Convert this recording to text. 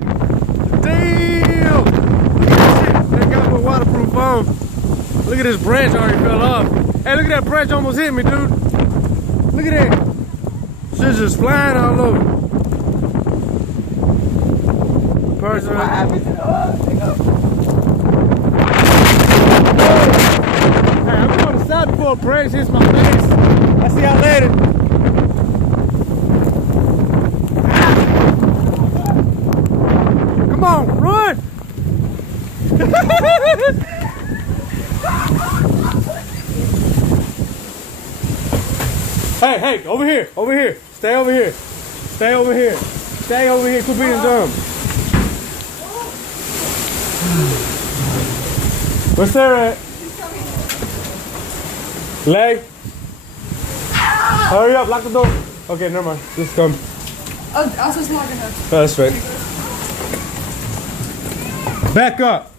Damn! Look at this shit. That guy put waterproof foam. Look at this branch already fell off. Hey, look at that branch almost hit me, dude. Look at that. Shit's just flying all over. Person. What happened to the Hey, I'm on the side before a branch hits my face. I see y'all later. Come on, run! Hey, over here, over here. Stay over here. Stay over here. Stay over here. Quit being dumb. Where's Sarah at? Lay. Hurry up, lock the door. Okay, never mind. Just come. Oh, I was just locking her. Oh, that's right. Back up.